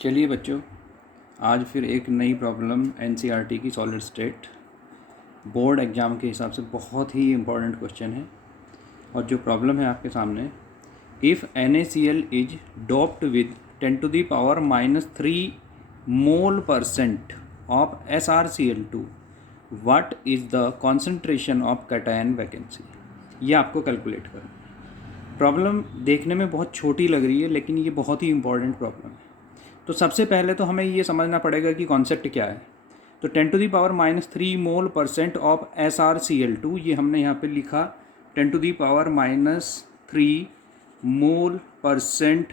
चलिए बच्चों, आज फिर एक नई प्रॉब्लम एनसीईआरटी की सॉलिड स्टेट बोर्ड एग्ज़ाम के हिसाब से बहुत ही इम्पोर्टेंट क्वेश्चन है। और जो प्रॉब्लम है आपके सामने, if NaCl is doped with 10⁻³ mole percent of SrCl2, what is the concentration of cation vacancy. ये आपको कैलकुलेट करना है। प्रॉब्लम देखने में बहुत छोटी लग रही है, लेकिन ये बहुत ही इंपॉर्टेंट प्रॉब्लम है। तो सबसे पहले तो हमें ये समझना पड़ेगा कि कॉन्सेप्ट क्या है। तो 10⁻³ मोल परसेंट ऑफ SrCl2, ये हमने यहाँ पे लिखा 10⁻³ मोल परसेंट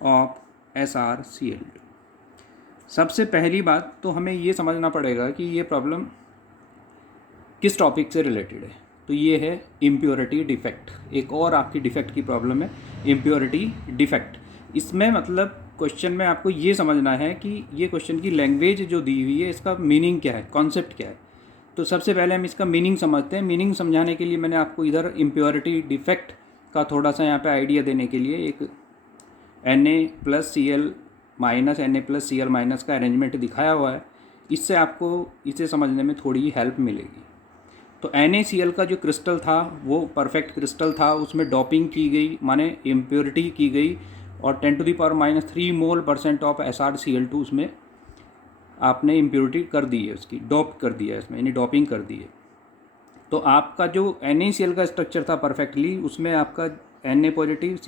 ऑफ SrCl2। सबसे पहली बात तो हमें ये समझना पड़ेगा कि ये प्रॉब्लम किस टॉपिक से रिलेटेड है। तो ये है इम्प्योरिटी डिफेक्ट। एक और आपकी डिफेक्ट की प्रॉब्लम है, इम्प्योरिटी डिफेक्ट। इसमें मतलब क्वेश्चन में आपको ये समझना है कि ये क्वेश्चन की लैंग्वेज जो दी हुई है, इसका मीनिंग क्या है, कॉन्सेप्ट क्या है। तो सबसे पहले हम इसका मीनिंग समझते हैं। मीनिंग समझाने के लिए मैंने आपको इधर इम्प्योरिटी डिफेक्ट का थोड़ा सा यहाँ पे आइडिया देने के लिए एक Na+Cl- Na+Cl- का अरेंजमेंट दिखाया हुआ है। इससे आपको इसे समझने में थोड़ी हेल्प मिलेगी। तो NaCl का जो क्रिस्टल था वो परफेक्ट क्रिस्टल था, उसमें डॉपिंग की गई, माने इम्प्योरिटी की गई, और 10⁻³ मोल परसेंट ऑफ SrCl2 उसमें आपने इम्प्योरिटी कर दी है, उसकी डॉप कर दिया है इसमें, यानी डॉपिंग कर दी है। तो आपका जो NaCl का स्ट्रक्चर था परफेक्टली, उसमें आपका Na पॉजिटिव Na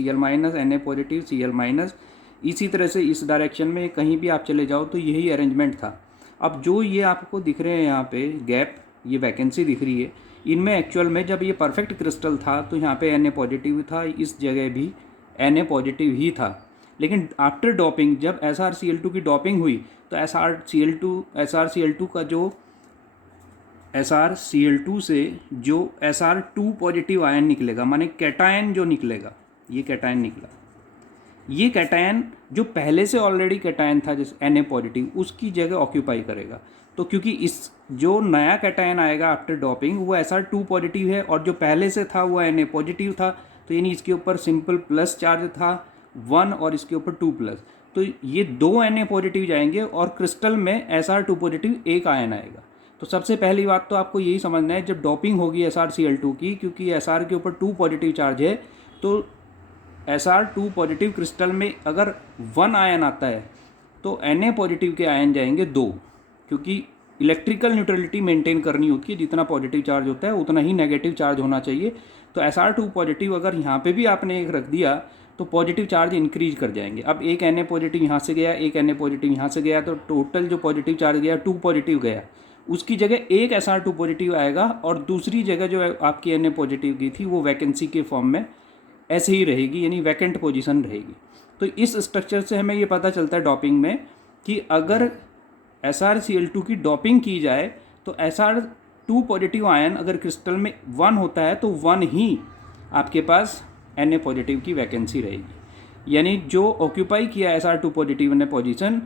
Cl-, इसी तरह से इस डायरेक्शन में कहीं भी आप चले जाओ तो यही अरेंजमेंट था। अब जो ये आपको दिख रहे हैं यहाँ पे गैप, ये वैकेंसी दिख रही है, इनमें एक्चुअल में जब ये परफेक्ट क्रिस्टल था तो यहाँ पे Na पॉजिटिव था, इस जगह भी Na पॉजिटिव ही था। लेकिन आफ्टर डॉपिंग जब SrCl2 की डॉपिंग हुई तो SrCl2 का जो SrCl2 से जो Sr2 पॉजिटिव आयन निकलेगा, माने कैटायन जो निकलेगा, ये कैटायन निकला, ये कैटायन जो पहले से ऑलरेडी कैटायन था जैसे Na पॉजिटिव, उसकी जगह ऑक्यूपाई करेगा। तो क्योंकि इस जो नया कैटायन आएगा आफ्टर डॉपिंग वो Sr2 पॉजिटिव है, और जो पहले से था वो Na पॉजिटिव था, तो यानी इसके ऊपर सिंपल प्लस चार्ज था 1 और इसके ऊपर 2+। तो ये दो Na पॉजिटिव जाएंगे और क्रिस्टल में Sr2 पॉजिटिव एक आयन आएगा। तो सबसे पहली बात तो आपको यही समझना है, जब डॉपिंग होगी SrCl2 की, क्योंकि Sr के ऊपर 2 पॉजिटिव चार्ज है, तो Sr2 पॉजिटिव क्रिस्टल में अगर 1 आयन आता है तो Na पॉजिटिव के आयन जाएंगे 2, क्योंकि इलेक्ट्रिकल न्यूट्रलिटी मेंटेन करनी होती है, जितना पॉजिटिव चार्ज होता है उतना ही नेगेटिव चार्ज होना चाहिए। तो Sr2 पॉजिटिव अगर यहाँ पे भी आपने एक रख दिया तो पॉजिटिव चार्ज इंक्रीज कर जाएंगे। अब एक Na पॉजिटिव यहाँ से गया, एक Na पॉजिटिव यहाँ से गया, तो टोटल जो पॉजिटिव चार्ज गया 2 पॉजिटिव गया, उसकी जगह एक Sr2 पॉजिटिव आएगा, और दूसरी जगह जो आपकी Na पॉजिटिव की थी वो वैकेंसी के फॉर्म में ऐसे ही रहेगी, यानी वैकेंट पोजीशन रहेगी। तो इस स्ट्रक्चर से हमें ये पता चलता है डॉपिंग में कि अगर SrCl2 की डॉपिंग की जाए तो Sr2 पॉजिटिव आयन अगर क्रिस्टल में 1 होता है तो 1 ही आपके पास Na पॉजिटिव की वैकेंसी रहेगी, यानी जो ऑक्यूपाई किया Sr2 पॉजिटिव ने पोजीशन,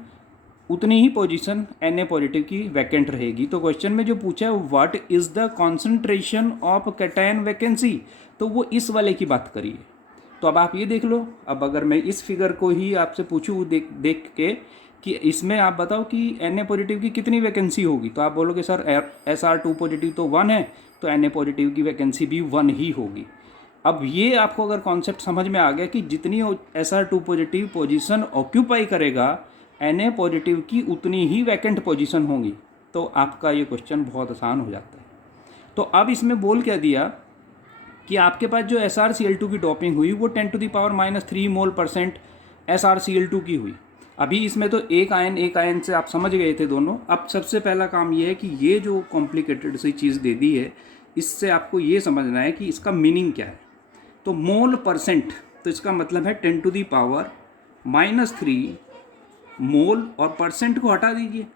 उतनी ही पोजीशन Na पॉजिटिव की वैकेंट रहेगी। तो क्वेश्चन में जो पूछा है what is the concentration of cation vacancy, तो वो इस वाले की बात करिए। तो अब आप ये देख लो, अब अगर मैं इस फिगर को ही आपसे पूछूँ देख के कि इसमें आप बताओ कि Na पॉजिटिव की कितनी वैकेंसी होगी, तो आप बोलोगे सर Sr2 पॉजिटिव तो 1 है, तो Na पॉजिटिव की वैकेंसी भी 1 ही होगी। अब ये आपको अगर कॉन्सेप्ट समझ में आ गया कि जितनी Sr2 पॉजिटिव पोजीशन ऑक्यूपाई करेगा Na पॉजिटिव की उतनी ही वैकेंट पोजीशन होंगी, तो आपका ये क्वेश्चन बहुत आसान हो जाता है। तो अब इसमें बोल क्या दिया कि आपके पास जो SrCl2 की डॉपिंग हुई वो 10⁻³ मोल परसेंट SrCl2 की हुई। अभी इसमें तो एक आयन से आप समझ गए थे दोनों। अब सबसे पहला काम ये है कि ये जो कॉम्प्लिकेटेड सी चीज़ दे दी है, इससे आपको ये समझना है कि इसका मीनिंग क्या है। तो मोल परसेंट, तो इसका मतलब है 10⁻³ मोल, और परसेंट को हटा दीजिए।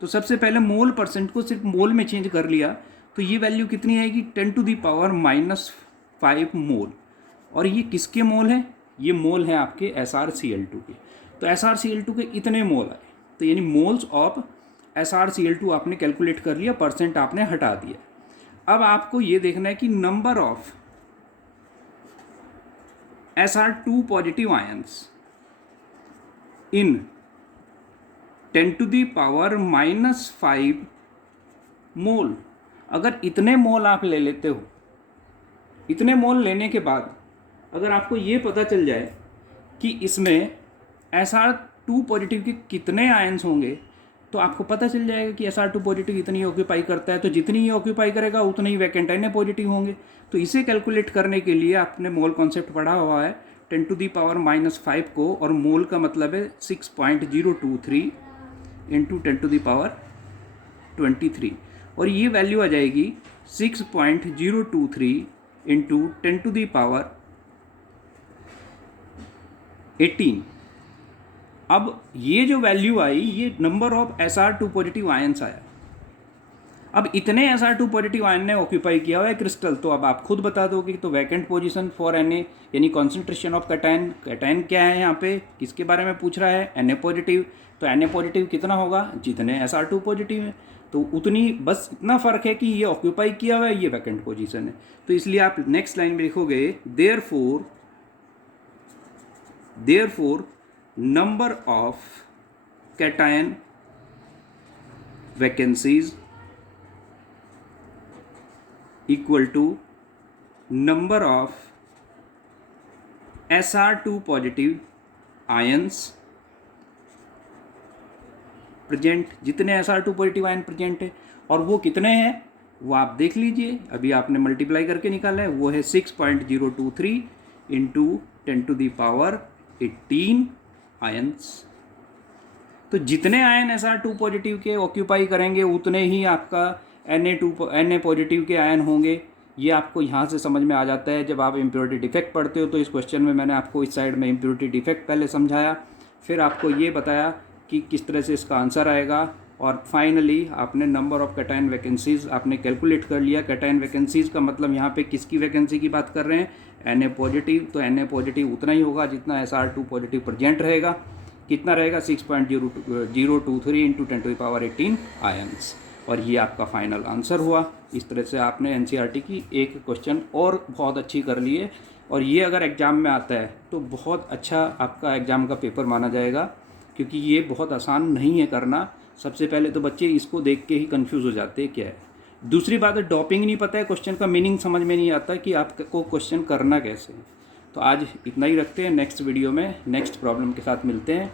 तो सबसे पहले मोल परसेंट को सिर्फ मोल में चेंज कर लिया, तो ये वैल्यू कितनी आएगी 10⁻⁻5 मोल। और ये किसके मोल हैं, ये मोल हैं आपके SrCl2 के। तो SrCl2 के इतने मोल आए, तो यानी मोल्स ऑफ SrCl2 आपने कैलकुलेट कर लिया, परसेंट आपने हटा दिया। अब आपको ये देखना है कि number of Sr2 positive ions in 10⁻⁻5 मोल। अगर इतने मोल आप ले लेते हो, इतने मोल लेने के बाद अगर आपको ये पता चल जाए कि इसमें Sr2 पॉजिटिव के कितने आयंस होंगे, तो आपको पता चल जाएगा कि Sr2 पॉजिटिव इतनी ऑक्यूपाई करता है, तो जितनी ही ऑक्यूपाई करेगा उतने ही वैकेंट Na पॉजिटिव होंगे। तो इसे कैलकुलेट करने के लिए आपने मोल कॉन्सेप्ट पढ़ा हुआ है 10⁻⁻5 को, और मोल का मतलब है 6.023 इंटू 10⁻23, और ये वैल्यू आ जाएगी 6.023 इंटू 10⁻18। अब ये जो वैल्यू आई, ये number of Sr2 positive ions आया। अब इतने Sr2 पॉजिटिव आयन ने ऑक्यूपाई किया हुआ है क्रिस्टल, तो अब आप खुद बता दोगे तो वैकेंट पोजीशन फॉर Na यानी कॉन्सेंट्रेशन ऑफ कैटायन। कैटायन क्या है यहाँ पे, किसके बारे में पूछ रहा है, Na पॉजिटिव। तो Na पॉजिटिव कितना होगा, जितने Sr2 पॉजिटिव है, तो उतनी, बस इतना फ़र्क है कि ये ऑक्यूपाई किया हुआ है, ये वैकेंट पोजीशन है। तो इसलिए आप नेक्स्ट लाइन में लिखोगे therefore number of cation vacancies equal to number of Sr2 positive ions present. जितने Sr2 पॉजिटिव आयन प्रेजेंट है, और वो कितने हैं वो आप देख लीजिए, अभी आपने मल्टीप्लाई करके निकाला है, वो है 6.023 इंटू 10⁻18 आयंस। तो जितने आयन Sr2 पॉजिटिव के ऑक्यूपाई करेंगे उतने ही आपका Na पॉजिटिव के आयन होंगे। ये आपको यहाँ से समझ में आ जाता है जब आप इम्प्योरिटी डिफेक्ट पढ़ते हो। तो इस क्वेश्चन में मैंने आपको इस साइड में इम्प्योरिटी डिफेक्ट पहले समझाया, फिर आपको ये बताया कि किस तरह से इसका आंसर आएगा, और फाइनली आपने नंबर ऑफ कैटायन वैकेंसीज आपने कैलकुलेट कर लिया। कैटायन वैकेंसीज का मतलब यहाँ पे किसकी वैकेंसी की बात कर रहे हैं, Na पॉजिटिव। तो Na पॉजिटिव उतना ही होगा जितना Sr2 पॉजिटिव प्रेजेंट रहेगा। कितना रहेगा, 6.023 इंटू 10⁻18 आयंस। और ये आपका फाइनल आंसर हुआ। इस तरह से आपने NCERT की एक क्वेश्चन और बहुत अच्छी कर ली है, और ये अगर एग्ज़ाम में आता है तो बहुत अच्छा आपका एग्ज़ाम का पेपर माना जाएगा, क्योंकि ये बहुत आसान नहीं है करना। सबसे पहले तो बच्चे इसको देख के ही कंफ्यूज हो जाते हैं क्या है। दूसरी बात है, डॉपिंग नहीं पता है, क्वेश्चन का मीनिंग समझ में नहीं आता कि आपको क्वेश्चन करना कैसे है। तो आज इतना ही रखते हैं, नेक्स्ट वीडियो में नेक्स्ट प्रॉब्लम के साथ मिलते हैं।